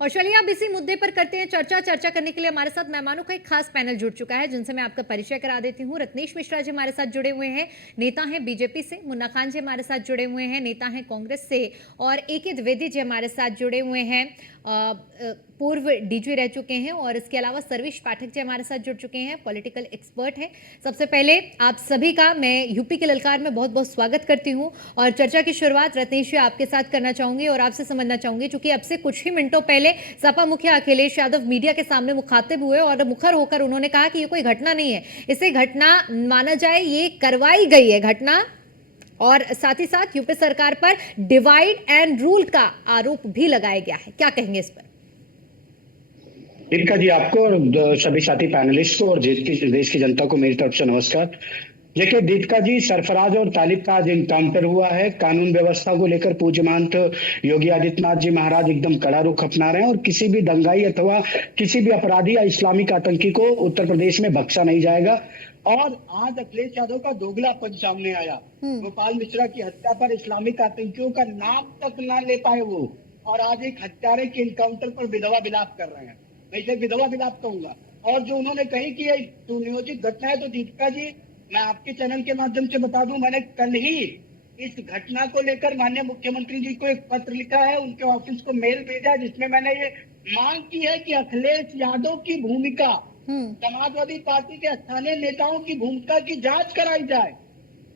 और चलिए अब इसी मुद्दे पर करते हैं चर्चा करने के लिए हमारे साथ मेहमानों का एक खास पैनल जुड़ चुका है, जिनसे मैं आपका परिचय करा देती हूँ। रत्नेश मिश्रा जी हमारे साथ जुड़े हुए हैं, नेता हैं बीजेपी से। मुन्ना खान जी हमारे साथ जुड़े हुए हैं, नेता हैं कांग्रेस से। और ए.के. द्विवेदी जी हमारे साथ जुड़े हुए हैं, पूर्व डीजी रह चुके हैं। और इसके अलावा सर्वेश पाठक जी हमारे साथ जुड़ चुके हैं, पॉलिटिकल एक्सपर्ट हैं। सबसे पहले आप सभी का मैं यूपी के ललकार में बहुत बहुत स्वागत करती हूँ। और चर्चा की शुरुआत रत्नेश जी आपके साथ करना चाहूंगी और आपसे समझना चाहूंगी, क्योंकि अब से कुछ ही मिनटों पहले सपा मुखिया अखिलेश यादव मीडिया के सामने मुखातिब हुए और मुखर होकर उन्होंने कहा कि ये कोई घटना नहीं है, इसे घटना माना जाए, ये करवाई गई है घटना। और साथ ही साथ यूपी सरकार पर डिवाइड एंड रूल का आरोप भी लगाया गया है। क्या कहेंगे इस पर? दीपिका जी, आपको और सभी साथी पैनलिस्ट को और देश की जनता को मेरी तरफ से नमस्कार। देखिए दीपिका जी, सरफराज और तालिब का आज इनकाउंटर हुआ है। कानून व्यवस्था को लेकर पूज्यमानत योगी आदित्यनाथ जी महाराज एकदम कड़ा रुख अपना रहे हैं और किसी भी दंगाई अथवा किसी भी अपराधी या इस्लामिक आतंकी को उत्तर प्रदेश में बख्शा नहीं जाएगा। और आज अखिलेश यादव का दोगलापन सामने आया। गोपाल मिश्रा की हत्या पर इस्लामिक आतंकियों का नाम तक ना ले पाए वो, और आज एक हत्यारे के इनकाउंटर पर विधवा विलाप कर रहे हैं। मैं इसे विधवा विलाप कहूंगा। और जो उन्होंने कही कि ये सुनियोजित घटना है, तो दीपिका जी मैं आपके चैनल के माध्यम से बता दूं, मैंने कल ही इस घटना को लेकर माननीय मुख्यमंत्री जी को एक पत्र लिखा है, उनके ऑफिस को मेल भेजा है, जिसमें मैंने ये मांग की है कि अखिलेश यादव की भूमिका, समाजवादी पार्टी के स्थानीय नेताओं की भूमिका की जांच कराई जाए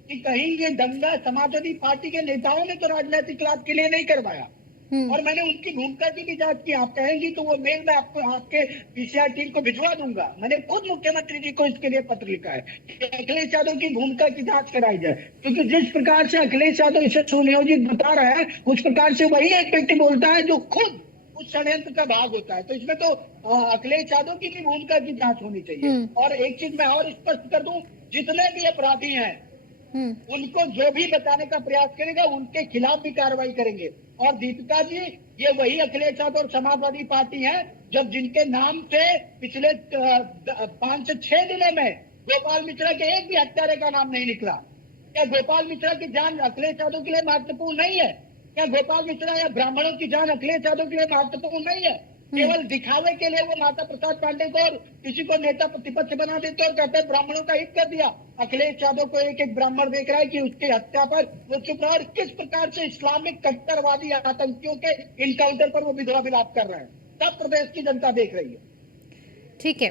कि कहीं ये दंगा समाजवादी पार्टी के नेताओं ने तो राजनीतिक लाभ के लिए नहीं करवाया। और मैंने उनकी भूमिका की भी जांच की। आप कहेंगी तो वो मेल मैं आपको आपके पीसीआर टीम को भिजवा दूंगा। मैंने खुद मुख्यमंत्री जी को इसके लिए पत्र लिखा है कि अखिलेश यादव की भूमिका की जांच कराई जाए, क्योंकि जिस प्रकार से अखिलेश यादव इसे सुनियोजित बता रहा है, उस प्रकार से वही एक व्यक्ति बोलता है जो खुद उस षड्यंत्र का भाग होता है। तो इसमें तो अखिलेश यादव की भी भूमिका की जांच होनी चाहिए। और एक चीज मैं और स्पष्ट कर दूं, जितने भी अपराधी हैं उनको जो भी बताने का प्रयास करेगा उनके खिलाफ भी कार्रवाई करेंगे। और दीपिका जी, ये वही अखिलेश यादव और समाजवादी पार्टी है जब जिनके नाम से पिछले 5 से 6 दिनों में गोपाल मिश्रा के एक भी हत्यारे का नाम नहीं निकला। क्या गोपाल मिश्रा की जान अखिलेश यादव के लिए महत्वपूर्ण नहीं है? क्या गोपाल मिश्रा या ब्राह्मणों की जान अखिलेश यादव के लिए महत्वपूर्ण नहीं है? केवल दिखावे के लिए वो माता प्रसाद पांडे को और किसी को नेता प्रतिपक्ष बना देते और कहते हैं ब्राह्मणों का हित कर दिया। अखिलेश यादव को एक एक ब्राह्मण देख रहा है कि उसकी हत्या पर वो चुप रहा, और किस प्रकार से इस्लामिक कट्टरवादी आतंकियों के इनकाउंटर पर वो विधवा विलाप कर रहे हैं, सब प्रदेश की जनता देख रही है। ठीक है,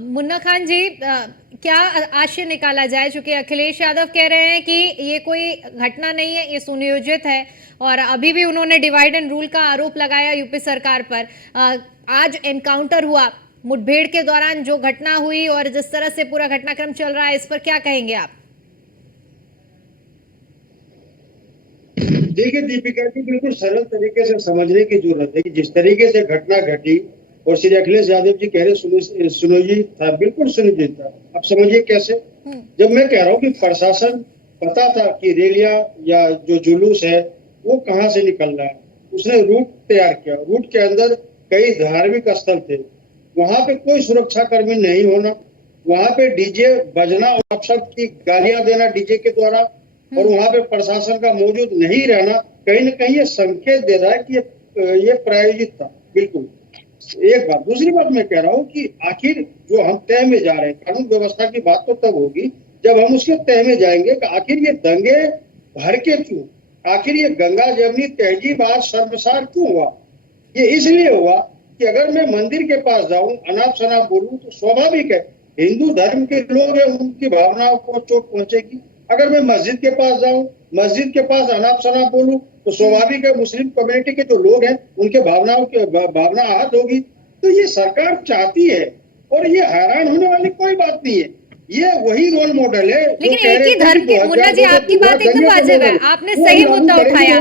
मुन्ना खान जी, क्या आशय निकाला जाए, चूंकि अखिलेश यादव कह रहे हैं कि ये कोई घटना नहीं है, ये सुनियोजित है, और अभी भी उन्होंने डिवाइड एंड रूल का आरोप लगाया यूपी सरकार पर। आज एनकाउंटर हुआ, मुठभेड़ के दौरान जो घटना हुई और जिस तरह से पूरा घटनाक्रम चल रहा है, इस पर क्या कहेंगे आप? देखिए दीपिका जी, बिल्कुल सरल तरीके से समझने की जरूरत है कि जिस तरीके से घटना घटी और श्री अखिलेश यादव जी कह रहे सुनियोजित था, बिल्कुल सुनियोजित था। अब समझिए कैसे। जब मैं कह रहा हूँ कि प्रशासन पता था कि रैलियां या जो जुलूस है वो कहाँ से निकल रहा है, उसने रूट तैयार किया। रूट के अंदर कई धार्मिक स्थल थे, वहां पे कोई सुरक्षा कर्मी नहीं होना, वहां पे डीजे बजना और अपशब्द की गालियां देना डीजे के द्वारा, और वहां पे प्रशासन का मौजूद नहीं रहना कहीं ना कहीं ये संकेत दे रहा है कि ये प्रायोजित था। बिल्कुल एक बात। दूसरी बात मैं कह रहा हूँ कि आखिर जो हम तय में जा रहे हैं, कानून व्यवस्था की बात तो तब होगी जब हम उसके तय में जाएंगे कि आखिर ये दंगे भर के क्यों, आखिर ये गंगा जमनी तहजीब आज शर्मसार क्यों हुआ। ये इसलिए हुआ कि अगर मैं मंदिर के पास जाऊं, अनाप शनाप बोलूं, तो स्वाभाविक है हिंदू धर्म के लोग हैं, उनकी भावनाओं को चोट पहुंचेगी। अगर मैं मस्जिद के पास जाऊं, मस्जिद के पास अनाप शनाप बोलूं, तो स्वाभाविक है मुस्लिम कम्युनिटी के जो लोग हैं उनके भावना आहत होगी। तो ये सरकार चाहती है, और ये हैरान होने वाली कोई बात नहीं है। ये वही रोल मॉडल है। लेकिन एक ही धर्म के, मुन्ना जी आपकी बात एकदम वाजिब है, आपने सही मुद्दा उठाया।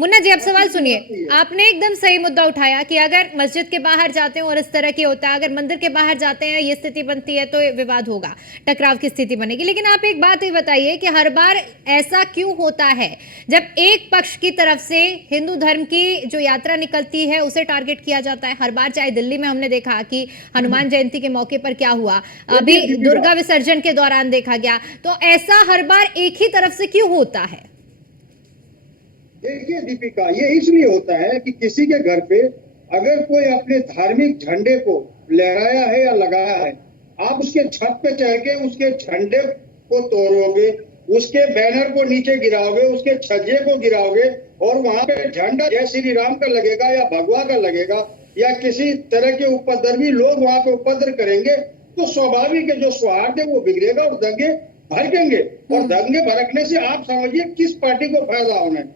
मुन्ना जी आप सवाल सुनिए, आपने एकदम सही मुद्दा उठाया कि अगर मस्जिद के बाहर जाते हैं और इस तरह की होता है, अगर मंदिर के बाहर जाते हैं ये स्थिति बनती है तो विवाद होगा, टकराव की स्थिति बनेगी। लेकिन आप एक बात ये बताइए कि हर बार ऐसा क्यों होता है जब एक पक्ष की तरफ से हिंदू धर्म की जो यात्रा निकलती है उसे टारगेट किया जाता है? हर बार, चाहे दिल्ली में हमने देखा कि हनुमान जयंती के मौके पर क्या हुआ, अभी दुर्गा विसर्जन के दौरान देखा गया, तो ऐसा हर बार एक ही तरफ से क्यों होता है? देखिए दीपिका, ये इसलिए होता है कि किसी के घर पे अगर कोई अपने धार्मिक झंडे को लहराया है या लगाया है, आप उसके छत पे चढ़ के उसके झंडे को तोड़ोगे, उसके बैनर को नीचे गिराओगे, उसके छज्जे को गिराओगे और वहां पे झंडा जय श्री राम का लगेगा या भगवा का लगेगा या किसी तरह के उपद्रवी लोग वहां पे उपद्रव करेंगे, तो स्वाभाविक है जो सौहार्द है वो बिगड़ेगा और दंगे भड़केंगे। और दंगे भड़कने से आप समझिए किस पार्टी को फायदा होना है,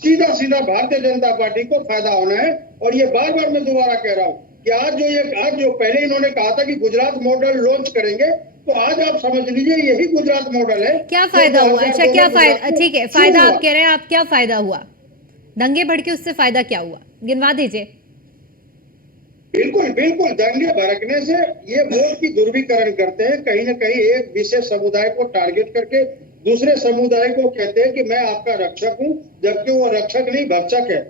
सीधा सीधा भारतीय जनता पार्टी को फायदा होना है। और ये बार बार मैं दोबारा कह रहा हूँ कि आज जो पहले इन्होंने कहा था कि गुजरात मॉडल लॉन्च करेंगे, तो आज आप समझ लीजिए यही गुजरात मॉडल है। क्या फायदा हुआ? अच्छा, क्या फायदा? ठीक है, फायदा आप कह रहे हैं, आप क्या फायदा हुआ? दंगे भड़के उससे फायदा क्या हुआ, गिनवा दीजिए। बिल्कुल बिल्कुल, दंगे भड़कने से ये वोट की दुर्विकरण करते हैं, कहीं ना कहीं एक विशेष समुदाय को टारगेट करके दूसरे समुदाय को कहते हैं कि मैं आपका रक्षक हूं, जबकि वो रक्षक नहीं भक्षक है।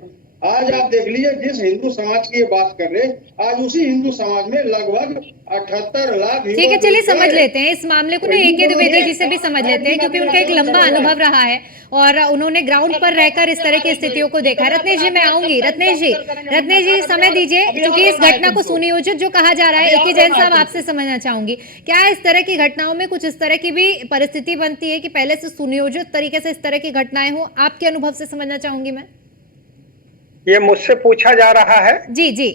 आज आप देख लीजिए, जिस हिंदू समाज की ये बात कर रहे हैं, आज उसी हिंदू समाज में लगभग 78 लाख। ठीक है, चलिए समझ लेते हैं इस मामले को ना, A.K. द्विवेदी जी से भी समझ लेते हैं, क्योंकि उनका एक लंबा अनुभव रहा है और उन्होंने ग्राउंड पर रहकर इस तरह की स्थितियों को देखा। रत्नेश जी, मैं आऊंगी। रत्नेश जी समय दीजिए, क्योंकि इस घटना को सुनियोजित जो कहा जा रहा है, A.K. जैन साहब आपसे समझना चाहूंगी, क्या इस तरह की घटनाओं में कुछ इस तरह की भी परिस्थिति बनती है कि पहले से सुनियोजित तरीके से इस तरह की घटनाएं हो? आपके अनुभव से समझना चाहूंगी मैं। ये मुझसे पूछा जा रहा है? जी जी।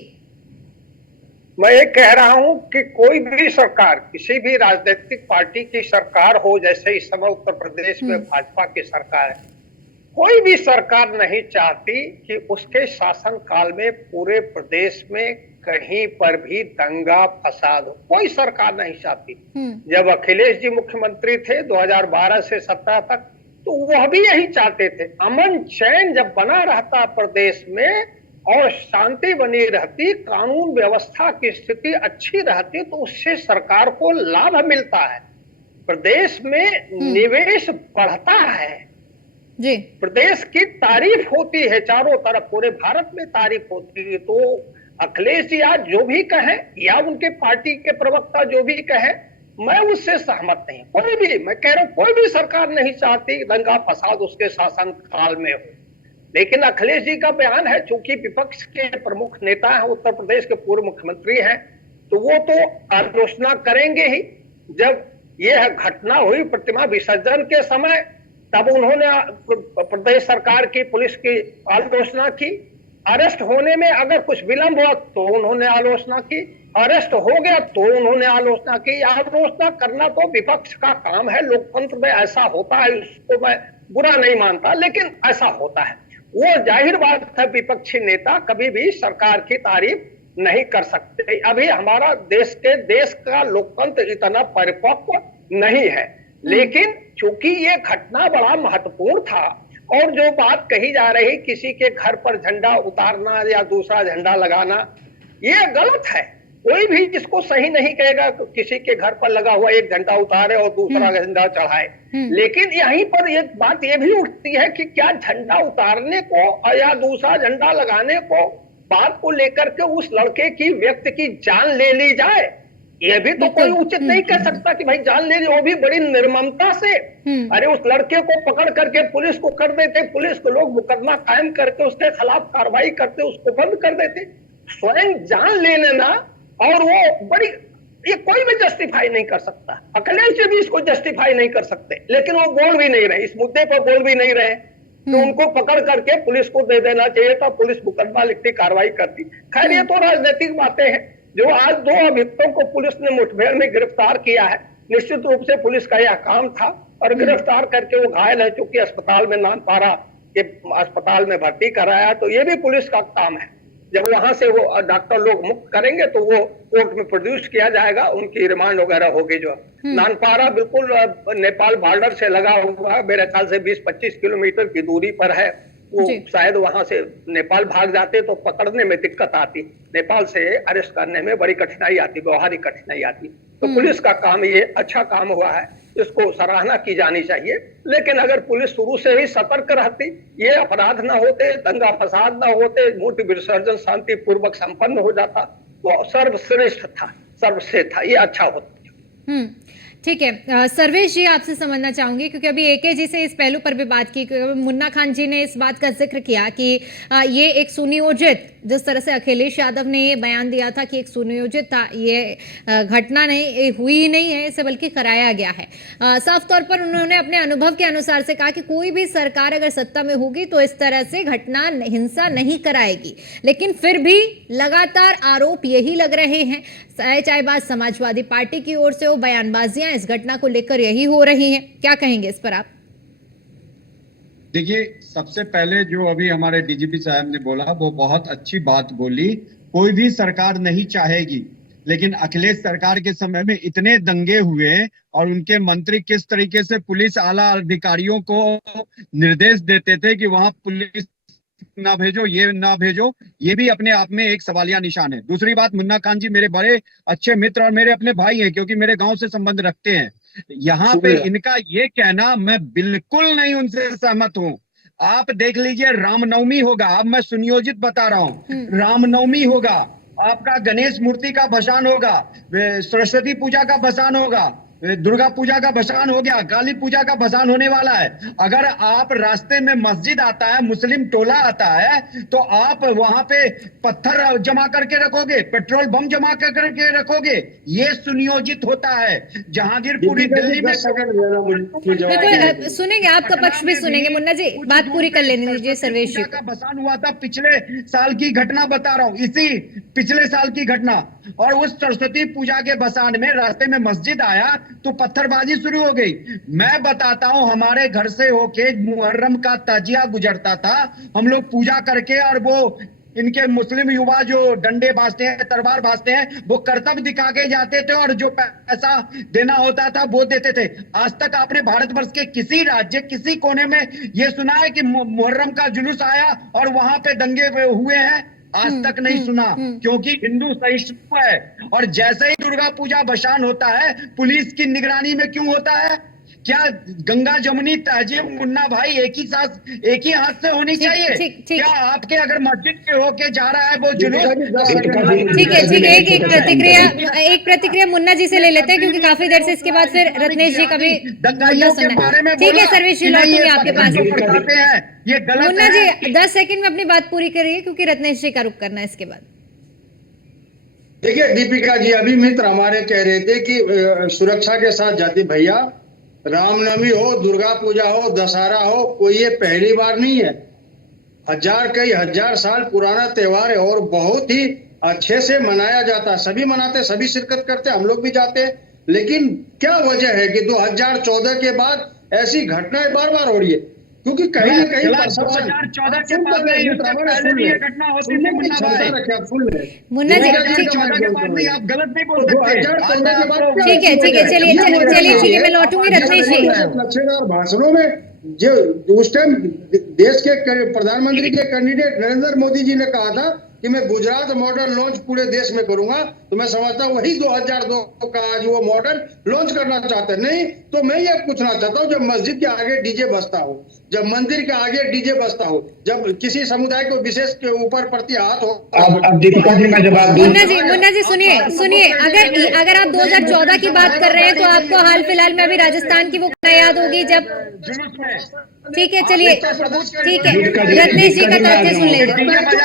मैं ये कह रहा हूं कि कोई भी सरकार, किसी भी राजनीतिक पार्टी की सरकार हो, जैसे इस समय उत्तर प्रदेश में भाजपा की सरकार है, कोई भी सरकार नहीं चाहती कि उसके शासन काल में पूरे प्रदेश में कहीं पर भी दंगा फसाद हो। कोई सरकार नहीं चाहती। जब अखिलेश जी मुख्यमंत्री थे 2012 से 17 तक, तो वह भी यही चाहते थे। अमन चैन जब बना रहता प्रदेश में और शांति बनी रहती, कानून व्यवस्था की स्थिति अच्छी रहती, तो उससे सरकार को लाभ मिलता है, प्रदेश में निवेश बढ़ता है जी, प्रदेश की तारीफ होती है चारों तरफ, पूरे भारत में तारीफ होती है। तो अखिलेश जी आज जो भी कहें या उनके पार्टी के प्रवक्ता जो भी कहें, मैं उससे सहमत नहीं। कोई भी, मैं कह रहा हूं, कोई भी सरकार नहीं चाहती दंगा फसाद उसके शासन काल में हो। लेकिन अखिलेश जी का बयान है, चूंकि विपक्ष के प्रमुख नेता हैं, उत्तर प्रदेश के पूर्व मुख्यमंत्री हैं, तो वो तो आलोचना करेंगे ही। जब यह घटना हुई प्रतिमा विसर्जन के समय, तब उन्होंने प्रदेश सरकार की, पुलिस की आलोचना की। अरेस्ट होने में अगर कुछ विलंब हुआ तो उन्होंने आलोचना की, अरेस्ट हो गया तो उन्होंने आलोचना की। आलोचना करना तो विपक्ष का काम है, लोकतंत्र में ऐसा होता है, उसको मैं बुरा नहीं मानता, लेकिन ऐसा होता है। वो जाहिर बात है, विपक्षी नेता कभी भी सरकार की तारीफ नहीं कर सकते। अभी हमारा देश का लोकतंत्र इतना परिपक्व नहीं है, लेकिन चूंकि ये घटना बड़ा महत्वपूर्ण था और जो बात कही जा रही किसी के घर पर झंडा उतारना या दूसरा झंडा लगाना, ये गलत है। कोई भी इसको सही नहीं कहेगा किसी के घर पर लगा हुआ एक झंडा उतारे और दूसरा झंडा चढ़ाए। लेकिन यहीं पर एक बात ये भी उठती है कि क्या झंडा उतारने को या दूसरा झंडा लगाने को बात को लेकर के उस लड़के की, व्यक्ति की जान ले ली जाए? ये भी तो कोई उचित नहीं कह सकता कि भाई जान ले ली, वो भी बड़ी निर्ममता से। अरे उस लड़के को पकड़ करके पुलिस को कर देते, पुलिस के लोग मुकदमा कायम करके उसके खिलाफ कार्रवाई करते, उसको बंद कर देते। स्वयं जान ले लेना, और वो बड़ी, ये कोई भी जस्टिफाई नहीं कर सकता। अखिलेश जी भी इसको जस्टिफाई नहीं कर सकते, लेकिन वो बोल भी नहीं रहे, इस मुद्दे पर बोल भी नहीं रहे। तो उनको पकड़ करके पुलिस को दे देना चाहिए था, पुलिस मुकदमा लिखती, कार्रवाई करती। खैर, ये तो राजनीतिक बातें हैं। जो आज 2 अभियुक्तों को पुलिस ने मुठभेड़ में गिरफ्तार किया है, निश्चित रूप से पुलिस का यह काम था, और गिरफ्तार करके वो घायल है, चूंकि अस्पताल में नानपारा के अस्पताल में भर्ती कराया, तो ये भी पुलिस का काम है। जब वहां से वो डॉक्टर लोग मुक्त करेंगे तो वो कोर्ट में प्रोड्यूस किया जाएगा, उनकी रिमांड वगैरह होगी। जो नानपारा बिल्कुल नेपाल बॉर्डर से लगा हुआ है, मेरे ख्याल से 20-25 किलोमीटर की दूरी पर है। वो शायद वहां से नेपाल भाग जाते तो पकड़ने में दिक्कत आती, नेपाल से अरेस्ट करने में बड़ी कठिनाई आती, व्यवहारिक कठिनाई आती। तो पुलिस का काम ये अच्छा काम हुआ है, इसको सराहना की जानी चाहिए। लेकिन अगर पुलिस शुरू से ही सतर्क रहती, ये अपराध न होते, दंगा फसाद न होते, मूर्ति विसर्जन शांति पूर्वक संपन्न हो जाता, तो सर्वश्रेष्ठ था, सर्वश्रेष्ठ था, ये अच्छा होता। ठीक है, सर्वेश जी आपसे समझना चाहूंगी क्योंकि अभी एके जी से इस पहलू पर भी बात की, क्योंकि मुन्ना खान जी ने इस बात का जिक्र किया कि ये एक सुनियोजित, जिस तरह से अखिलेश यादव ने ये बयान दिया था कि एक सुनियोजित था, ये घटना नहीं हुई ही नहीं है, इसे बल्कि कराया गया है। साफ तौर पर उन्होंने अपने अनुभव के अनुसार से कहा कि कोई भी सरकार अगर सत्ता में होगी तो इस तरह से घटना हिंसा नहीं कराएगी, लेकिन फिर भी लगातार आरोप यही लग रहे हैं, चाहे बात समाजवादी पार्टी की ओर से हो, बयानबाजियां इस घटना को लेकर यही हो रही हैं। क्या कहेंगे इस पर आप? देखिए, सबसे पहले जो अभी हमारे डीजीपी साहब ने बोला वो बहुत अच्छी बात बोली। कोई भी सरकार नहीं चाहेगी, लेकिन अखिलेश सरकार के समय में इतने दंगे हुए और उनके मंत्री किस तरीके से पुलिस आला अधिकारियों को निर्देश देते थे कि वहां पुलिस ना भेजो, ये ना भेजो, ये भी अपने आप में एक सवालिया निशान है। दूसरी बात, मुन्ना खान जी मेरे बड़े अच्छे मित्र और मेरे अपने भाई हैं, क्योंकि मेरे गांव से संबंध रखते हैं। यहाँ पे इनका ये कहना मैं बिल्कुल नहीं उनसे सहमत हूँ। आप देख लीजिए, रामनवमी होगा, अब मैं सुनियोजित बता रहा हूँ, रामनवमी होगा, आपका गणेश मूर्ति का भसान होगा, सरस्वती पूजा का भसान होगा, दुर्गा पूजा का भसान हो गया, काली पूजा का भसान होने वाला है। अगर आप रास्ते में मस्जिद आता है, मुस्लिम टोला आता है, तो आप वहां पे पत्थर जमा करके रखोगे, पेट्रोल बम जमा करके रखोगे, ये सुनियोजित होता है। जहांगीर पूरी दिल्ली में बिल्कुल सुनेंगे, आपका पक्ष भी सुनेंगे। मुन्ना जी बात पूरी कर लेने दीजिए। सर्वेश जी का भसान हुआ था, पिछले साल की घटना बता रहा हूँ, इसी पिछले साल की घटना। और उस सरस्वती पूजा के भसान में रास्ते में मस्जिद आया तो पत्थरबाजी शुरू हो गई। मैं बताता हूं, हमारे घर से होके मुहर्रम का ताजिया गुजरता था, हम लोग पूजा करके, और वो इनके मुस्लिम युवा जो डंडे बाजते हैं, तलवार बाजते हैं, वो करतब दिखा के जाते थे और जो पैसा देना होता था वो देते थे। आज तक आपने भारतवर्ष के किसी राज्य, किसी कोने में ये सुना है कि मुहर्रम का जुलूस आया और वहां पे दंगे हुए हैं? आज तक नहीं सुना, क्योंकि हिंदू सहिष्णु है। और जैसे ही दुर्गा पूजा भसान होता है, पुलिस की निगरानी में क्यों होता है? क्या गंगा जमुनी तहजीब मुन्ना भाई एक ही हाथ से होनी चाहिए? क्या आपके अगर मस्जिद के होके जा रहा है वो जुलूस? ठीक है, एक प्रतिक्रिया मुन्ना जी से ले लेते हैं, क्योंकि काफी देर से इसके बाद फिर रत्नेश जी का भी मुद्दा सुनना है। ठीक है सर्वेश जी, लौटूंगी आपके पास। ये गलत मुन्ना जी 10 सेकंड में अपनी बात पूरी करिए, क्योंकि रत्नेश जी का रुख करना है इसके बाद। देखिए दीपिका जी, अभी मित्र हमारे कह रहे थे कि सुरक्षा के साथ जाती। भैया, रामनवमी हो, दुर्गा पूजा हो, दशहरा हो, कोई ये पहली बार नहीं है। कई हजार साल पुराना त्योहार है और बहुत ही अच्छे से मनाया जाता है। सभी मनाते, सभी शिरकत करते, हम लोग भी जाते हैं। लेकिन क्या वजह है कि 2014 के बाद ऐसी घटनाएं बार बार हो रही है? क्योंकि कहीं ना कहीं 2014 के बाद पहले ये घटना होती थी। मुन्ना जी आप गलत नहीं बोल सकते। ठीक है, चलिए ठीक है, मैं लौटूंगी रत्नेश जी। लक्षणदार भाषणों में जो उस टाइम देश के प्रधानमंत्री के कैंडिडेट नरेंद्र मोदी जी ने कहा था कि मैं गुजरात मॉडल लॉन्च पूरे देश में करूंगा, तो मैं समझता हूँ वही 2002 का आज वो मॉडल लॉन्च करना चाहते हैं। नहीं तो मैं ये पूछना चाहता हूँ, जब मस्जिद के आगे डीजे बजता हो, जब मंदिर के आगे डीजे बजता हो, जब किसी समुदाय को विशेष के ऊपर प्रति हाथ हो, अब दीपिका जी मैं जवाब दूं। मुन्ना जी सुनिए, अगर आप 2014 की बात कर रहे हैं तो आपको हाल फिलहाल में अभी राजस्थान की वो घटना याद होगी जब। ठीक है, चलिए ठीक है, रत्नेश जी का तथ्य सुन लीजिए।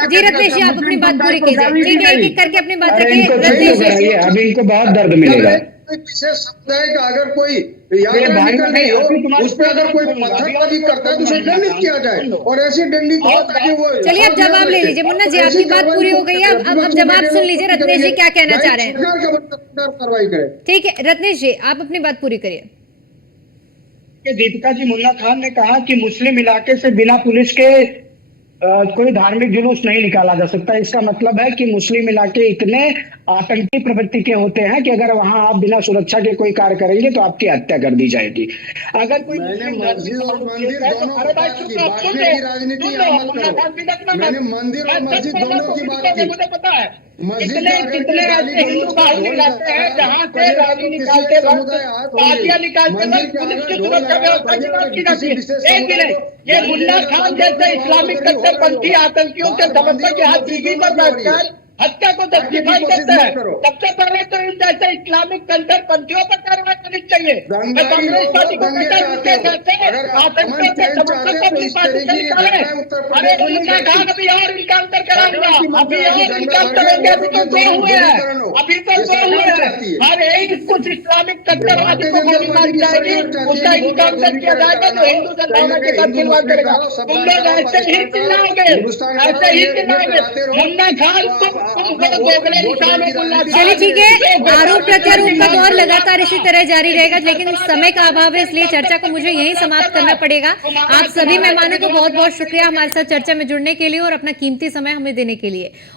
जी रत्नेश जी, आप अपनी बात पूरी कीजिए। ठीक है, एक एक करके अपनी बात रखिए। रत्नेश जी, अभी इनको बहुत दर्द मिलेगा। विशेष समुदाय का अगर कोई यात्रा निकलनी हो, उस पर अगर कोई पत्थरबाजी करता है तो उसे दंडित किया जाए, और ऐसी दंडित हो ताकि वो। चलिए अब जवाब ले लीजिए। मुन्ना जी आपकी बात पूरी हो गई है, अब जवाब सुन लीजिए रत्नेश जी क्या कहना चाह रहे हैं। कार्रवाई करें। ठीक है रत्नेश जी, आप अपनी बात पूरी करिए। दीपिका जी, मुन्ना खान ने कहा कि मुस्लिम इलाके से बिना पुलिस के कोई धार्मिक जुलूस नहीं निकाला जा सकता। इसका मतलब है कि मुस्लिम इलाके इतने आतंकी प्रवृत्ति के होते हैं कि अगर वहां आप बिना सुरक्षा के कोई कार्य करेंगे तो आपकी हत्या कर दी जाएगी। अगर कोई मस्जिद और मंदिर दोनों की राजनीति मैंने मंदिर और मस्जिद दोनों की बात की। मुझे पता है कितने ऐसे हिंदू भाई निकालते हैं जहाँ से रैली निकालते वक्त, ताजिया निकालते वक्त पुलिस की सुरक्षा व्यवस्था की बात की जाती है। एक मिनट, ये मुन्ना खान जैसे इस्लामिक कट्टरपंथी आतंकियों के समर्थक यहाँ टीवी पर बैठकर हत्या को जस्टिफाई करते हैं। सबसे पहले तो इन जैसे इस्लामिक कट्टरपंथियों पर कार्रवाई करनी चाहिए। मैं कांग्रेस पार्टी को आतंकियों के समर्थक को अपनी पार्टी से निकाले। अरे इनका खान अभी और इनका अंतर कराऊंगा, अभी और इनका अंतर होंगे। अभी तो 2 हुए हैं, अभी तो 2 हुए हैं। अरे कुछ इस्लामिक कट्टरवादी को गोली मारी जाएगी, उसका इनकाउंटर किया जाएगा जो हिंदू जनता के साथ खिलवाड़ करेगा। तुम लोग ऐसे ही चिल्लाओगे, ऐसे ही चिल्लाओगे। मुन्ना खान तुम दोगले निशान है मुन्ना खान। चलिए ठीक है, आरोप प्रत्यारोप का दौर लगातार इसी तरह जारी रहेगा, लेकिन समय का अभाव है इसलिए चर्चा को मुझे यहीं समाप्त करना पड़ेगा। आप सभी मेहमानों को बहुत बहुत शुक्रिया हमारे साथ चर्चा में जुड़ने के लिए और अपना कीमती समय हमें देने के लिए।